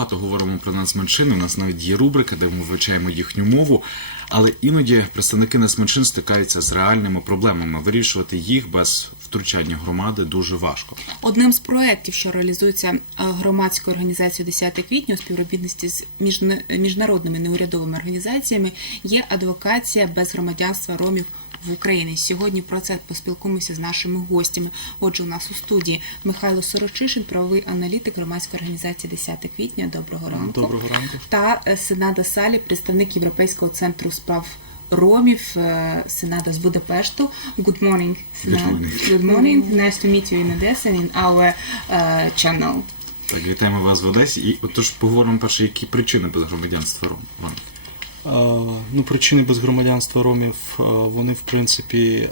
багато говоримо про нацменшини, у нас навіть є рубрика, де ми вивчаємо їхню мову, але іноді представники нацменшин стикаються з реальними проблемами. Вирішувати їх без втручання громади дуже важко. Одним з проєктів, що реалізується громадською організацією «Десяте квітня» у співробітності з міжнародними неурядовими організаціями, є адвокація без громадянства ромів в Україні. Сьогодні про це поспілкуємося з нашими гостями. Отже, у нас у студії Михайло Сорочишин, правовий аналітик громадської організації «Десяте квітня». Доброго ранку. Доброго ранку. Та Сенада Сали, представник Європейського центру справ ромів, Сенада з Будапешту. Good morning, Senada. Good morning. Nice to meet you in Odessa and in our channel. Так, вітаємо вас в Одесі. І отож поговоримо перше, які причини безгромадянства ромів. Причини безгромадянства ромів, вони, в принципі,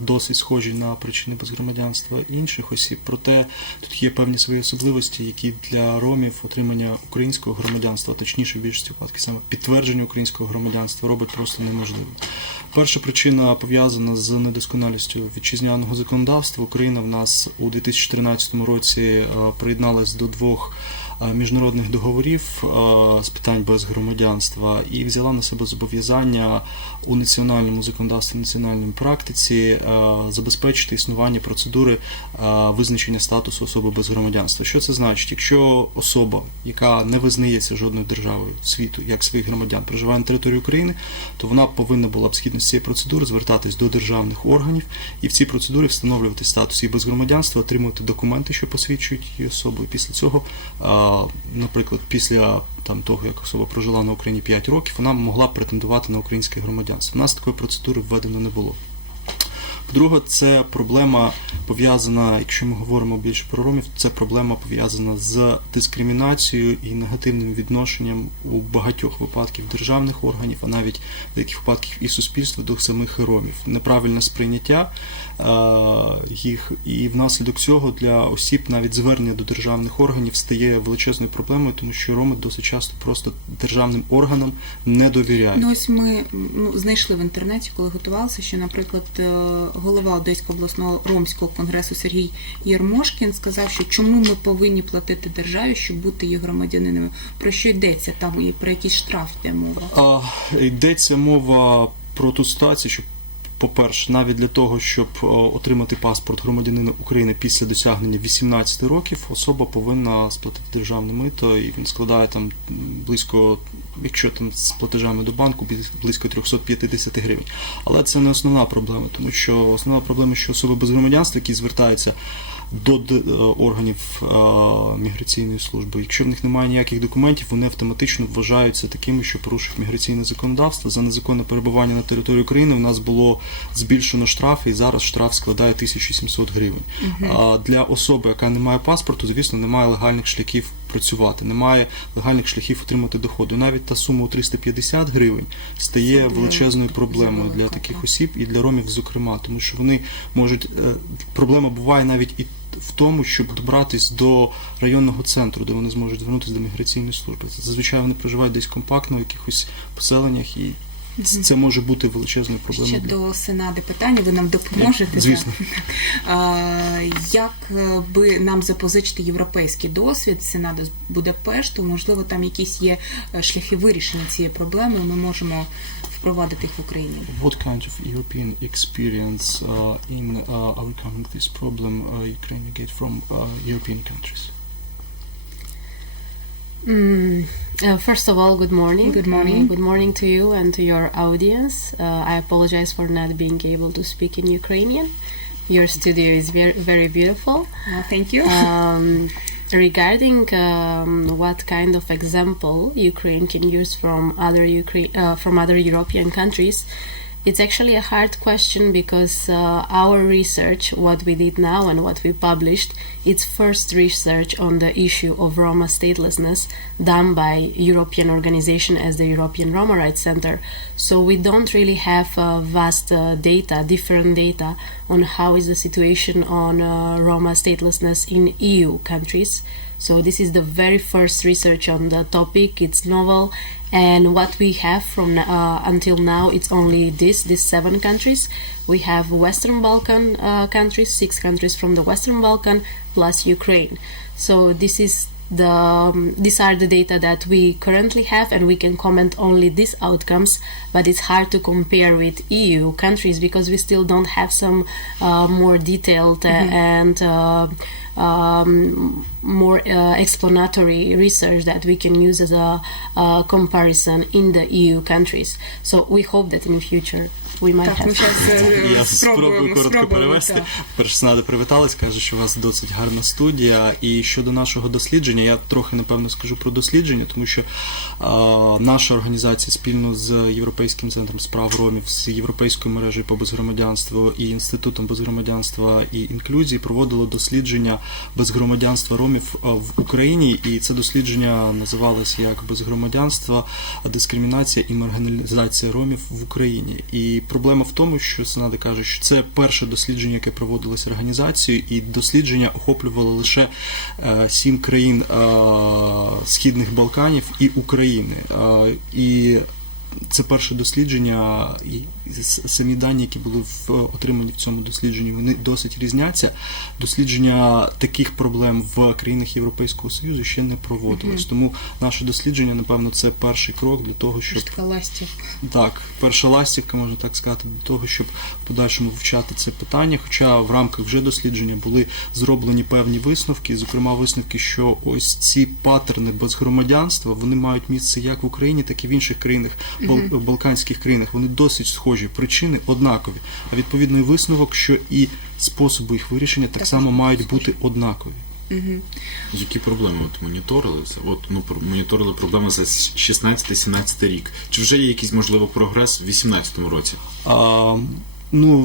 досить схожі на причини безгромадянства інших осіб. Проте тут є певні свої особливості, які для ромів отримання українського громадянства, точніше, в більшості випадків саме підтвердження українського громадянства робить просто неможливим. Перша причина пов'язана з недосконалістю вітчизняного законодавства. Україна в нас у 2013 році приєдналась до 2 міжнародних договорів з питань безгромадянства і взяла на себе зобов'язання у національному законодавстві, національній практиці забезпечити існування процедури визначення статусу особи без громадянства. Що це значить? Якщо особа, яка не визнається жодною державою світу як своїх громадян, проживає на території України, то вона повинна була б згідно з цієї процедури звертатись до державних органів і в цій процедурі встановлювати статус її безгромадянства, отримувати документи, що посвідчують її особу. І після цього, наприклад, після того, як особа прожила на Україні 5 років, вона могла б претендувати на українське громадянство. У нас такої процедури введено не було. По-друге, це проблема пов'язана, якщо ми говоримо більше про ромів, це проблема пов'язана з дискримінацією і негативним відношенням у багатьох випадків державних органів, а навіть в деяких випадках і суспільства до самих ромів. Неправильне сприйняття їх, і внаслідок цього для осіб навіть звернення до державних органів стає величезною проблемою, тому що роми досить часто просто державним органам не довіряють. Ось ми знайшли в інтернеті, коли готувалися, що, наприклад, голова Одеського обласного ромського конгресу Сергій Єрмошкін сказав, що чому ми повинні платити державі, щоб бути її громадянинами. Про що йдеться? Там і про якийсь штраф йде мова? Йдеться мова про ту ситуацію, що, по-перше, навіть для того, щоб отримати паспорт громадянина України після досягнення 18 років, особа повинна сплатити державне мито, і він складає там близько, якщо там з платежами до банку, близько 350 гривень. Але це не основна проблема, тому що основна проблема, що особи без громадянства, які звертаються до органів міграційної служби. Якщо в них немає ніяких документів, вони автоматично вважаються такими, що порушують міграційне законодавство. За незаконне перебування на території України у нас було збільшено штрафи, і зараз штраф складає 1700 гривень. Для особи, яка не має паспорту, звісно, немає легальних шляхів працювати, немає легальних шляхів отримати доходи. Навіть та сума у 350 гривень стає величезною проблемою для таких осіб і для ромів, зокрема, тому що вони можуть... Проблема буває навіть і в тому, щоб добратись до районного центру, де вони зможуть звернутися до міграційної служби. Зазвичай вони проживають десь компактно в якихось поселеннях, і це може бути величезною проблемою. Ще до Сенади питання, ви нам допоможете? Звісно. Як би нам запозичити європейський досвід Сенада з Будапешту? Можливо, там якісь є шляхи вирішення цієї проблеми, ми можемо впровадити їх в Україні. What kind of European experience in overcoming this problem Ukraine get from European countries? First of all, good morning. Good morning. Good morning to you and to your audience. I apologize for not being able to speak in Ukrainian. Your studio is very, very beautiful. Thank you. Regarding what kind of example Ukraine can use from other European countries, it's actually a hard question because our research, what we did now and what we published, it's first research on the issue of Roma statelessness done by European organization as the European Roma Rights Center. So we don't really have vast data, different data on how is the situation on Roma statelessness in EU countries. So this is the very first research on the topic. It's novel, and what we have from until now, it's only these 7 countries. We have Western Balkan countries, 6 countries from the Western Balkan, plus Ukraine. So this is these are the data that we currently have, and we can comment only these outcomes, but it's hard to compare with EU countries because we still don't have some more detailed and more explanatory research that we can use as a comparison in the EU countries. So we hope that in the future we might Так, ми have. Я спробую коротко перевести. так. Перш Сенада привіталась, каже, що у вас досить гарна студія. І щодо нашого дослідження, я трохи, напевно, скажу про дослідження, тому що наша організація спільно з Європейським центром з прав ромів, з Європейською мережею по безгромадянству і Інститутом безгромадянства і інклюзії проводило дослідження безгромадянства ромів в Україні, і це дослідження називалося як «Безгромадянство, дискримінація і маргиналізація ромів в Україні». І проблема в тому, що Сенада каже, що це перше дослідження, яке проводилось організацією, і дослідження охоплювало лише 7 країн Східних Балканів і України. І це перше дослідження, і самі дані, які були отримані в цьому дослідженні, вони досить різняться. Дослідження таких проблем в країнах Європейського Союзу ще не проводилось. Тому наше дослідження, напевно, це перший крок для того, щоб... Така ластівка. Так, перша ластівка, можна так сказати, для того, щоб в подальшому вивчати це питання. Хоча в рамках вже дослідження були зроблені певні висновки, зокрема висновки, що ось ці паттерни безгромадянства, вони мають місце як в Україні, так і в інших країнах, балканських країнах. Вони досить схожі, причини однакові. А відповідно і висновок, що і способи їх вирішення так само мають бути однакові. Які проблеми от моніторили? Моніторили проблеми за 16-17 рік. Чи вже є якийсь, можливо, прогрес в 18-му році?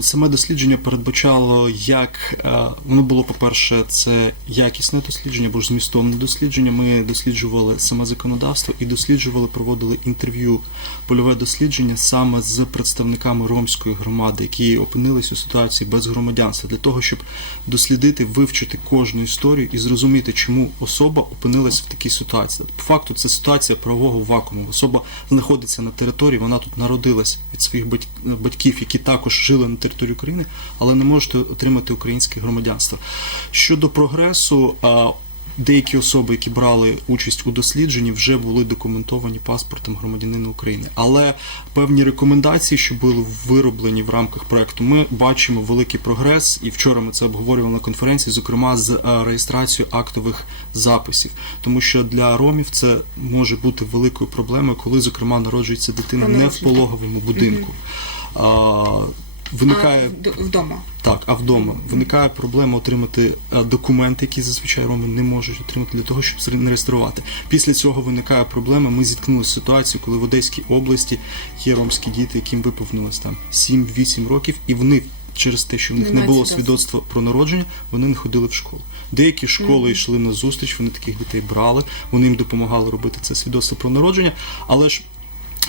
Саме дослідження передбачало, як воно було, по-перше, це якісне дослідження, або ж змістовне дослідження. Ми досліджували саме законодавство і проводили інтерв'ю, польове дослідження саме з представниками ромської громади, які опинились у ситуації без громадянства, для того, щоб дослідити, вивчити кожну історію і зрозуміти, чому особа опинилась в такій ситуації. По факту, це ситуація правового вакууму. Особа знаходиться на території, вона тут народилась від своїх батьків, які також жили на території України, але не можуть отримати українське громадянство. Щодо прогресу, деякі особи, які брали участь у дослідженні, вже були документовані паспортом громадянина України. Але певні рекомендації, що були вироблені в рамках проекту, ми бачимо великий прогрес, і вчора ми це обговорювали на конференції, зокрема з реєстрацією актових записів. Тому що для ромів це може бути великою проблемою, коли, зокрема, народжується дитина не в пологовому будинку. Виникає вдома. Так, а вдома виникає проблема отримати документи, які зазвичай роми не можуть отримати для того, щоб реєструвати. Після цього виникає проблема. Ми зіткнулися з ситуацією, коли в Одеській області є ромські діти, яким виповнилось там 7-8 років, і вони через те, що в них не було свідоцтва про народження, вони не ходили в школу. Деякі школи йшли на зустріч, вони таких дітей брали, вони їм допомагали робити це свідоцтво про народження, але ж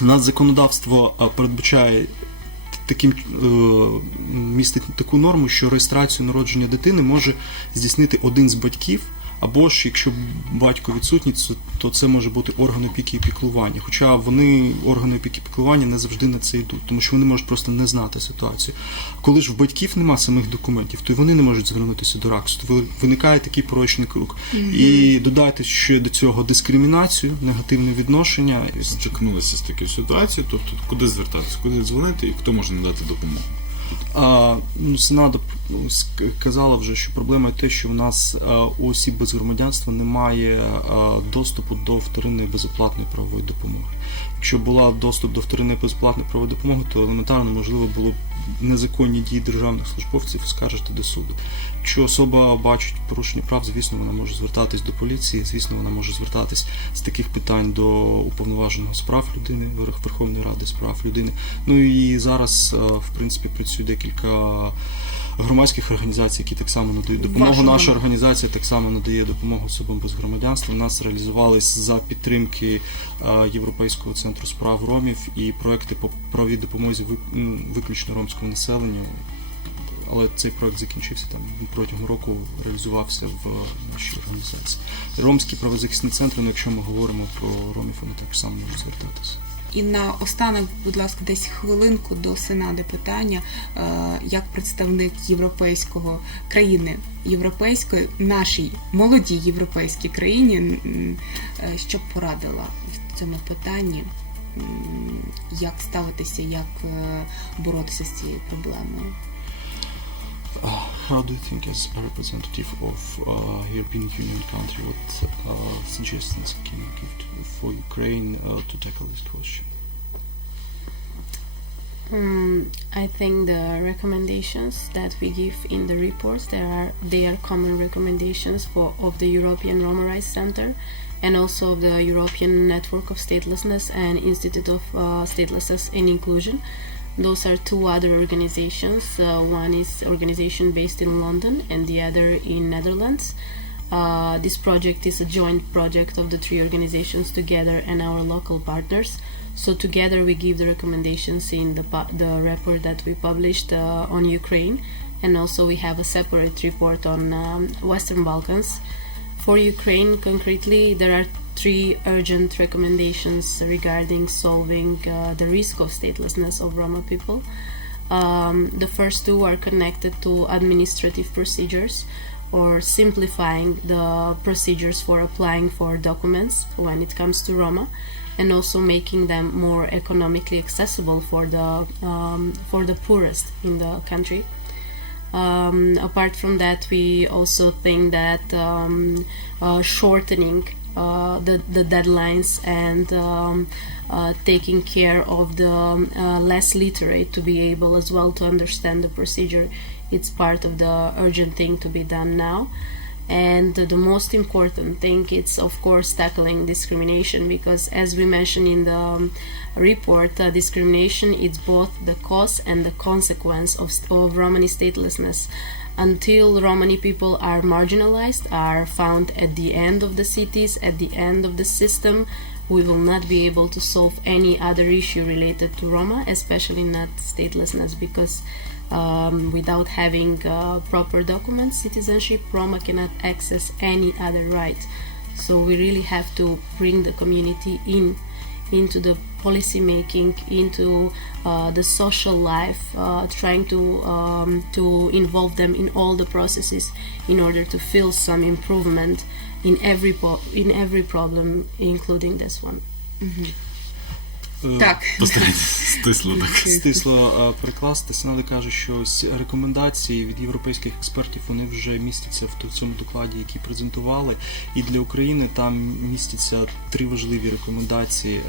у нас законодавство передбачає містить таку норму, що реєстрацію народження дитини може здійснити один з батьків, або ж, якщо батько відсутній, то це може бути орган опіки і піклування. Хоча органи опіки і піклування не завжди на це йдуть, тому що вони можуть просто не знати ситуацію. Коли ж в батьків нема самих документів, то й вони не можуть звернутися до РАКСу. То виникає такий порочний круг. І додайте ще до цього дискримінацію, негативне відношення. Стикнулися з такою ситуацією, тобто куди звертатися, куди дзвонити і хто може надати допомогу? Сенада казала вже, що проблема те, що у нас у осіб без громадянства немає доступу до вторинної безоплатної правової допомоги. Якщо була доступ до вторинної безоплатної правової допомоги, то елементарно можливо було б незаконні дії державних службовців оскаржити до суду. Якщо особа бачить порушення прав, звісно, вона може звертатись до поліції, звісно, вона може звертатись з таких питань до уповноваженого з прав людини, Верховної Ради з прав людини. Ну і зараз, в принципі, працює декілька громадських організацій, які так само надають допомогу. Наша організація так само надає допомогу особам без громадянства. У нас реалізувались за підтримки Європейського центру з прав ромів і проекти по правовій допомозі виключно ромському населенню. Але цей проект закінчився, там протягом року реалізувався в нашій організації. Ромські правозахисні центри, якщо ми говоримо про ромів, вони так само можуть звертатися. І на останок, будь ласка, десь хвилинку до Сенади питання, як представник європейського країни європейської, нашій молодій європейській країні, що б порадила в цьому питанні, як ставитися, як боротися з цією проблемою? How do you think, as a representative of European Union country, what suggestions can you give for Ukraine to tackle this question? I think the recommendations that we give in the reports, they are common recommendations of the European Roma Rights Center and also of the European Network of Statelessness and Institute of Statelessness and Inclusion. Those are two other organizations. One is organization based in London and the other in Netherlands. This project is a joint project of the three organizations together and our local partners. So together we give the recommendations in the report that we published on Ukraine, and also we have a separate report on Western Balkans. For Ukraine concretely, there are three urgent recommendations regarding solving the risk of statelessness of Roma people. The first two are connected to administrative procedures, or simplifying the procedures for applying for documents when it comes to Roma, and also making them more economically accessible for the poorest in the country. Apart from that, we also think that shortening the deadlines and taking care of the less literate to be able as well to understand the procedure, it's part of the urgent thing to be done now. And the most important thing is, of course, tackling discrimination, because as we mentioned in the report, discrimination is both the cause and the consequence of Romani statelessness. Until Romani people are marginalized, are found at the end of the cities, at the end of the system, we will not be able to solve any other issue related to Roma, especially not statelessness, because without having proper documents, citizenship, Roma cannot access any other right. So we really have to bring the community into the policy making, into the social life, trying to involve them in all the processes in order to feel some improvement in every problem, including this one. Так. Стисло так. Стисло прикласти. Сенада каже, що ось рекомендації від європейських експертів, вони вже містяться в цьому докладі, який презентували. І для України там містяться три важливі рекомендації,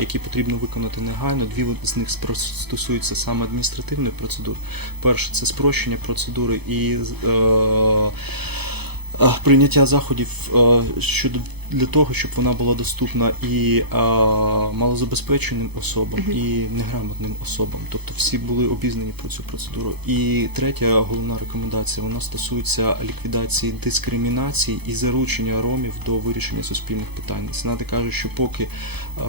які потрібно виконати негайно. Дві з них стосуються саме адміністративних процедур. Перше – це спрощення процедури і прийняття заходів щодо для того, щоб вона була доступна і малозабезпеченим особам, і неграмотним особам. Тобто всі були обізнані про цю процедуру. І третя головна рекомендація, вона стосується ліквідації дискримінації і заручення ромів до вирішення суспільних питань. Сенада каже, що поки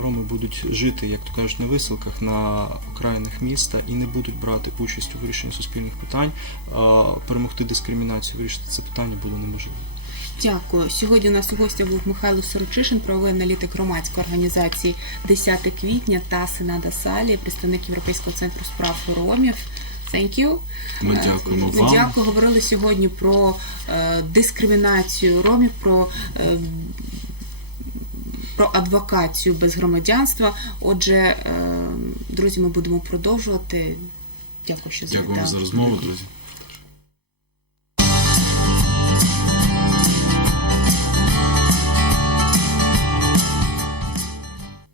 роми будуть жити, як то кажуть, на виселках, на окраїнах міста і не будуть брати участь у вирішенні суспільних питань, перемогти дискримінацію, вирішити це питання було неможливо. Дякую. Сьогодні у нас у гостях був Михайло Сорочишин, правовий аналітик громадської організації «Десяте квітня» та Сенада Сали, представник Європейського центру з прав ромів. Thank you. Ми дякуємо вам. Дякую. Говорили сьогодні про дискримінацію ромів, про адвокацію без громадянства. Отже, друзі, ми будемо продовжувати. Дякую, що завітали. Дякуємо за розмову, друзі.